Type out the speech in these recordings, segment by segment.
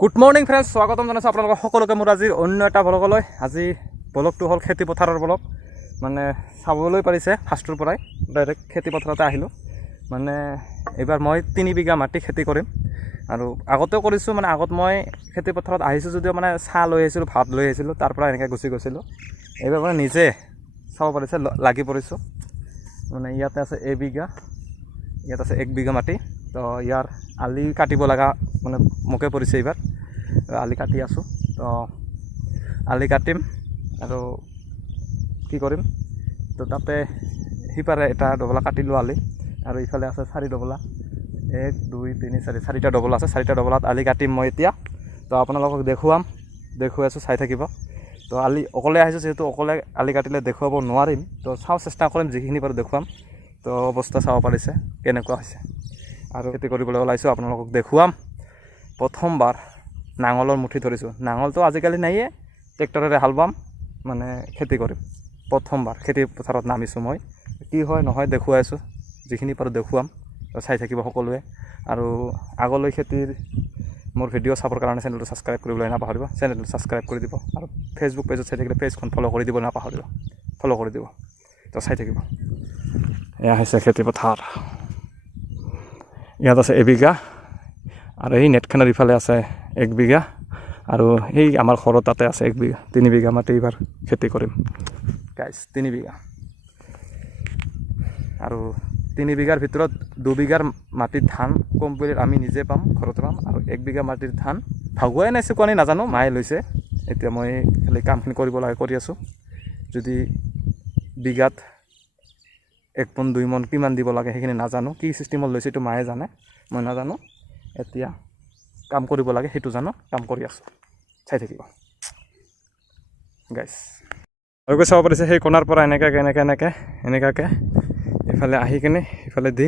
Good morning friends, স্বাগতম জনাইছোঁ আপোনালোকক সকলোকে মোৰ আজিৰ অন্য এটা ব্লগলৈ। আজি ব্লগটো হ'ল খেতি পথাৰৰ ব্লগ। মানে চাবলৈ পাৰিছে ফাৰ্ষ্টৰ পৰাই ডাইৰেক্ট খেতি পথাৰতে আহিলোঁ। মানে এইবাৰ মই 3 বিঘা মাটি খেতি কৰিম আৰু আগতেও কৰিছোঁ। মানে আগত মই খেতি পথাৰত আহিছোঁ যদিও মানে চাহ লৈ আহিছিলোঁ, ভাত লৈ আহিছিলোঁ, তাৰ পৰা এনেকৈ গুচি গৈছিলোঁ। এইবাৰ মানে নিজে চাব পাৰিছে লাগি পৰিছোঁ। মানে ইয়াতে আছে এবিঘা, ইয়াত আছে 1 বিঘা মাটি। তো ইয়াৰ আলি কাটিব লগা মানে মোকে পৰিছে এইবাৰ। আলি কাটি আছোঁ। তো আলি কাটিম আৰু কি কৰিম, তো তাতে সিপাৰে এটা ডবলা কাটিলোঁ আলি, আৰু ইফালে আছে 4 ডবলা, 1 2 3 4 4টা ডবলা আছে। 4টা ডবলাত আলি কাটিম মই এতিয়া। তো আপোনালোকক দেখুৱাই আছোঁ, চাই থাকিব। তো আলি অকলে আহিছোঁ যিহেতু, অকলে আলি কাটিলে দেখুৱাব নোৱাৰিম। তো চেষ্টা কৰিম, যিখিনি পাৰোঁ দেখুৱাম। তো অৱস্থা চাব পাৰিছে কেনেকুৱা হৈছে। আৰু খেতি কৰিবলৈ ওলাইছোঁ, আপোনালোকক দেখুৱাম। প্ৰথমবাৰ নাঙলৰ মুঠি ধৰিছোঁ। নাঙলটো আজিকালি নাইয়ে, ট্ৰেক্টৰেৰে হাল বাম, মানে খেতি কৰিম। প্ৰথমবাৰ খেতি পথাৰত নামিছোঁ মই। কি হয় নহয় দেখুৱাই আছোঁ, যিখিনি পাৰোঁ দেখুৱাম। চাই থাকিব সকলোৱে। আৰু আগলৈ খেতিৰ মোৰ ভিডিঅ' চাবৰ কাৰণে চেনেলটো ছাবস্ক্ৰাইব কৰিবলৈ নাপাহৰিব। চেনেলটো ছাবস্ক্ৰাইব কৰি দিব, আৰু ফেচবুক পেজত চাই থাকিলে পেজখন ফ'ল' কৰি দিব নাপাহৰিব, ফ'ল' কৰি দিব। তো চাই থাকিব। এয়া হৈছে খেতি পথাৰ। ইয়াত আছে এবিঘা, আৰু এই নেটখনৰ ইফালে আছে 1 বিঘা, আৰু এই আমাৰ ঘৰৰ তাতে আছে 1 বিঘা। 3 বিঘা মাটি এইবাৰ খেতি কৰিম গাইজ, 3 বিঘা। আৰু 3 বিঘাৰ ভিতৰত 2 বিঘাৰ মাটিৰ ধান কমপ্লিট আমি নিজে পাম, ঘৰতে পাম। আৰু 1 বিঘা মাটিৰ ধান ভাগুৱাই নাই চুকোৱানি নাজানো, মায়ে লৈছে। এতিয়া মই খালি কামখিনি কৰিব লাগে, কৰি আছোঁ। যদি বিঘাত 1 মোন 2 মোন কিমান দিব লাগে সেইখিনি নাজানো, কি চিষ্টেমত লৈছে এইটো মায়ে জানে, মই নাজানো। এতিয়া কাম কৰিব লাগে সেইটো জানো, কাম কৰি আছোঁ। চাই থাকিব গাইজ। আৰু চাব পাৰিছে সেই কোণাৰ পৰা এনেকুৱাকৈ ইফালে আহি কিনে ইফালে দি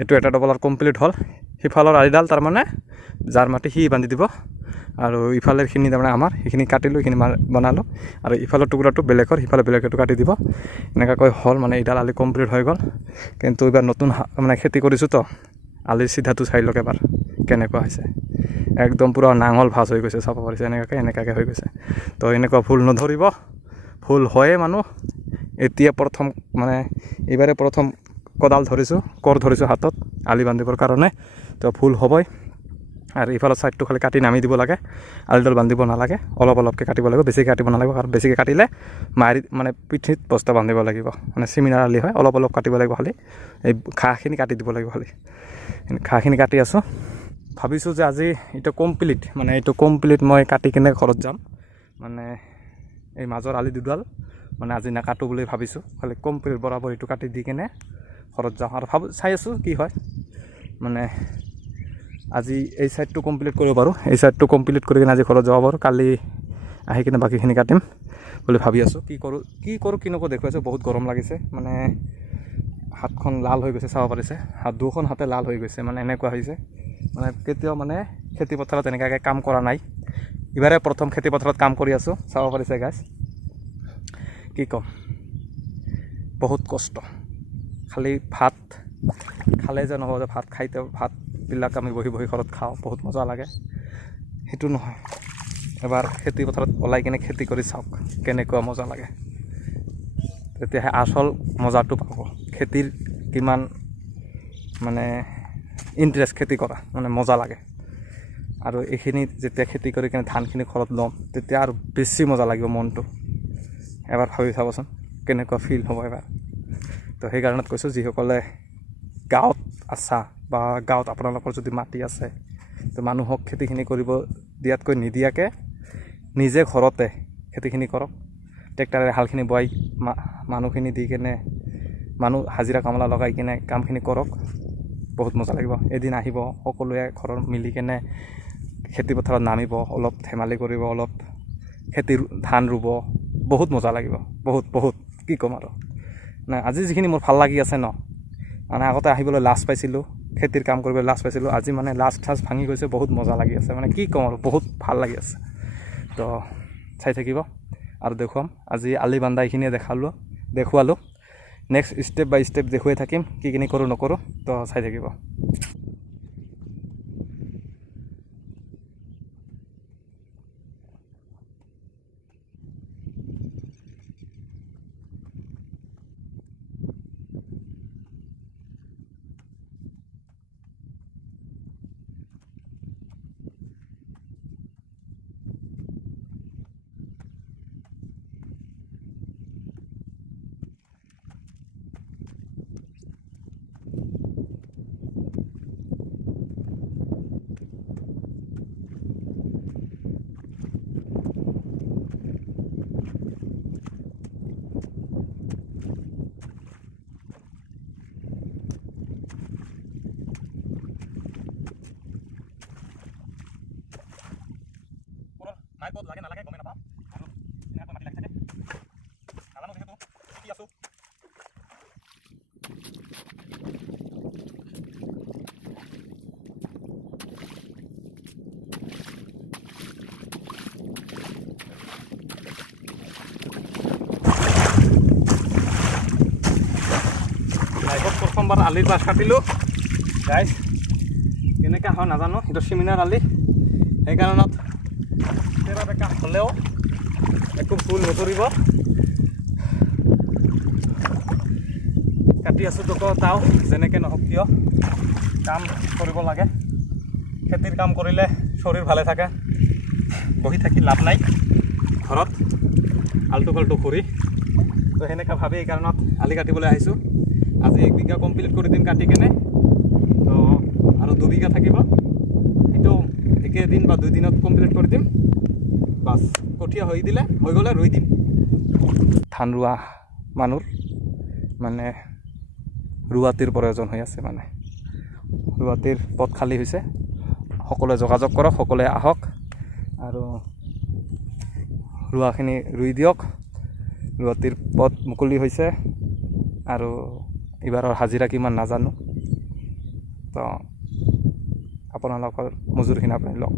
এইটো এটা ডবলাৰ কমপ্লিট হ'ল। সিফালৰ আলিডাল তাৰমানে যাৰ মাটি সি বান্ধি দিব, আৰু ইফালেৰখিনি তাৰমানে আমাৰ, সেইখিনি কাটিলোঁ, সেইখিনি বনালোঁ। আৰু ইফালৰ টুকুৰাটো বেলেগৰ, সিফালে বেলেগটো কাটি দিব। এনেকুৱাকৈ হ'ল। মানে এইডাল আলি কমপ্লিট হৈ গ'ল। কিন্তু এইবাৰ নতুন মানে খেতি কৰিছোঁ তো, আলিৰ চিধাটো চাই লওক এবাৰ কেনেকুৱা হৈছে। একদম পূৰা নাঙল ভাজ হৈ গৈছে, চাব পাৰিছে এনেকুৱাকৈ হৈ গৈছে। তো এনেকুৱা ভুল নধৰিব, ভুল হয়ে মানুহ। এতিয়া এইবাৰে প্ৰথম কোৰ ধৰিছোঁ হাতত আলি বান্ধিবৰ কাৰণে। তো ভুল হ'বই। আৰু ইফালৰ ছাইডটো খালি কাটি নামি দিব লাগে, আলিডাল বান্ধিব নালাগে। অলপকৈ কাটিব লাগিব, বেছিকৈ কাটিব নালাগিব। কাৰণ বেছিকৈ কাটিলে মানে পিঠিত বস্তা বান্ধিব লাগিব। মানে চিমিনাৰ আলি হয়, অলপ কাটিব লাগিব। খালি এই ঘাঁহখিনি কাটি দিব লাগিব। খালি ঘাঁহখিনি কাটি আছোঁ। ভাবিছোঁ যে আজি এইটো কমপ্লিট মই কাটি কিনে ঘৰত যাম। মানে এই মাজৰ আলি দুডাল মানে আজি নাকাটো বুলি ভাবিছোঁ। খালি কমপ্লিট বৰাবৰ এইটো কাটি দি কিনে ঘৰত যাওঁ। আৰু চাই আছোঁ কি হয়। মানে আজি এই ছাইডটো কমপ্লিট কৰিব পাৰোঁ, এই ছাইডটো কমপ্লিট কৰি কিনে আজি ঘৰত যাব পাৰোঁ। কালি আহি কিনে বাকীখিনি কাটিম বুলি ভাবি আছোঁ। কি কৰোঁ দেখুৱাইছোঁ। বহুত গৰম লাগিছে, মানে হাতখন লাল হৈ গৈছে, চাব পাৰিছে। দুখন হাতে লাল হৈ গৈছে, মানে এনেকুৱা হৈছে। মানে কেতিয়াও মানে খেতি পথাৰত এনেকুৱাকৈ কাম কৰা নাই। এইবাৰে প্ৰথম খেতি পথাৰত কাম কৰি আছোঁ, চাব পাৰিছে গাইজ। কি ক'ম, বহুত কষ্ট। খালি ভাত খালে যে নহ'ব, যে ভাতবিলাক আমি বহি ঘৰত খাওঁ, বহুত মজা লাগে, সেইটো নহয়। এবাৰ খেতি পথাৰত ওলাই কিনে খেতি কৰি চাওক কেনেকুৱা মজা লাগে। তেতিয়াহে আচল মজাটো পাব। খেতিৰ কিমান মানে ইণ্টাৰেষ্ট, খেতি কৰা মানে মজা লাগে। আৰু এইখিনি যেতিয়া খেতি কৰি কিনে ধানখিনি ঘৰত ল'ম, তেতিয়া আৰু বেছি মজা লাগিব মনটো। এবাৰ ভাবি চাবচোন কেনেকুৱা ফিল হ'ব এবাৰ। তো সেইকাৰণত কৈছোঁ, যিসকলে গাঁৱত আছা বা গাঁৱত আপোনালোকৰ যদি মাটি আছে, তো মানুহক খেতিখিনি কৰিব দিয়াতকৈ নিদিয়াকৈ নিজে ঘৰতে খেতিখিনি কৰক। ট্ৰেক্টৰেৰে হালখিনি বোৱাই মানুহখিনি দি কিনে, হাজিৰা কামলা লগাই কিনে কামখিনি কৰক, বহুত মজা লাগিব। এদিন আহিব সকলোৱে ঘৰৰ মিলি কিনে খেতি পথাৰত নামিব, অলপ ধেমালি কৰিব, অলপ ধান ৰুব, বহুত মজা লাগিব। বহুত কি ক'ম আৰু। নাই আজি যিখিনি মোৰ ভাল লাগি আছে ন, মানে আগতে আহিবলৈ লাজ পাইছিলোঁ, খেতিৰ কাম কৰিবলৈ লাজ পাইছিলোঁ। আজি মানে লাজ ভাঙি গৈছে, বহুত মজা লাগি আছে। মানে কি ক'ম আৰু, বহুত ভাল লাগি আছে। তো চাই থাকিব আৰু দেখুৱাম। আজি আলি বান্ধা এইখিনিয়ে দেখুৱালোঁ। নেক্সট ষ্টেপ বাই ষ্টেপ দেখুৱাই থাকিম, কি কৰোঁ নকৰোঁ। তো চাই থাকিব। ঠাই ক'ত লাগে নালাগে গমেই নাপাওঁ আৰু এনেকৈ মাটি লাগি থাকে নাজানো যিহেতু শিকি আছোঁ লাইফত প্ৰথমবাৰ আলিৰ বাছ কাটিলোঁ গাইজ কেনেকৈ হয় নাজানো সেইটো চিমিনাৰ আলি সেইকাৰণত তেৰা বেকা হ'লেও একো ভুল নধৰিব কাটি আছোঁ তোক তাও যেনেকৈ নহওক কিয় কাম কৰিব লাগে খেতিৰ কাম কৰিলে শৰীৰ ভালে থাকে বহি থাকি লাভ নাই ঘৰত আলটু ফাল্টু ফুৰি তো সেনেকৈ ভাবি এই কাৰণত আলি কাটিবলৈ আহিছোঁ আজি 1 বিঘা কমপ্লিট কৰি দিম কাটি কেনে তো আৰু 2 বিঘা থাকিব সেইটো একেদিন বা 2 দিনত কমপ্লিট কৰি দিম বাছ কঠীয়া হৈ গ'লে ৰুই দিম ধান ৰোৱা মানুহ মানে ৰুৱাতিৰ প্ৰয়োজন হৈ আছে মানে ৰুৱাতিৰ পথ খালী হৈছে সকলোৱে যোগাযোগ কৰক সকলোৱে আহক আৰু ৰোৱাখিনি ৰুই দিয়ক ৰুৱাতিৰ পথ মুকলি হৈছে আৰু এইবাৰৰ হাজিৰা কিমান নাজানো তো আপোনালোকৰ মজুৰিখিনি আপুনি লওক